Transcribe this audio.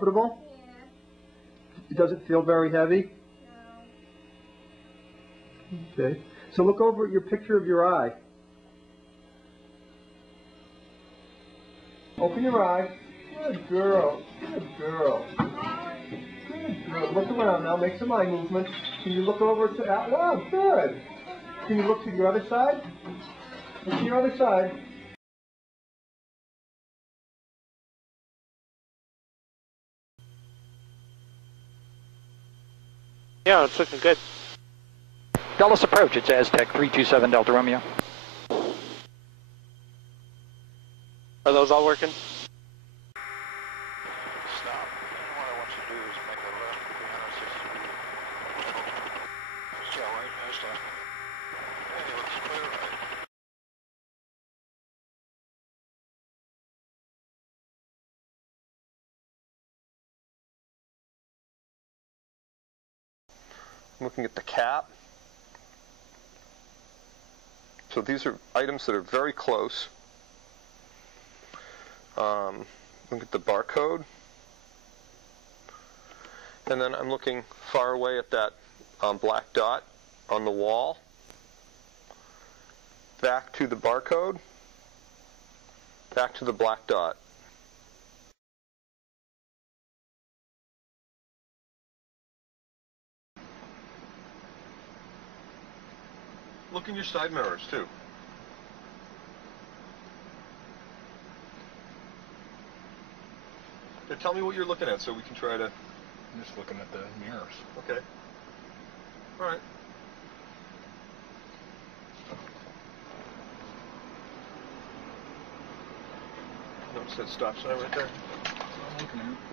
Comfortable? Does it feel very heavy? No. Okay. So look over at your picture of your eye. Open your eye. Good girl. Good girl. Good girl. Look around now. Make some eye movements. Can you look over to... Wow, good. Can you look to your other side? Look to your other side. Yeah, it's looking good. Dulles approach, it's Aztec 327 Delta Romeo. Are those all working? Stop. And what I want you to do is make a left 360. Yeah, right, that's left. And it looks clear right. I'm looking at the cap. So these are items that are very close. Look at the barcode. And then I'm looking far away at that black dot on the wall. Back to the barcode. Back to the black dot. Look in your side mirrors too. Now tell me what you're looking at so we can try to... I'm just looking at the mirrors. Okay. All right. Notice that stop sign right there? I'm looking at it.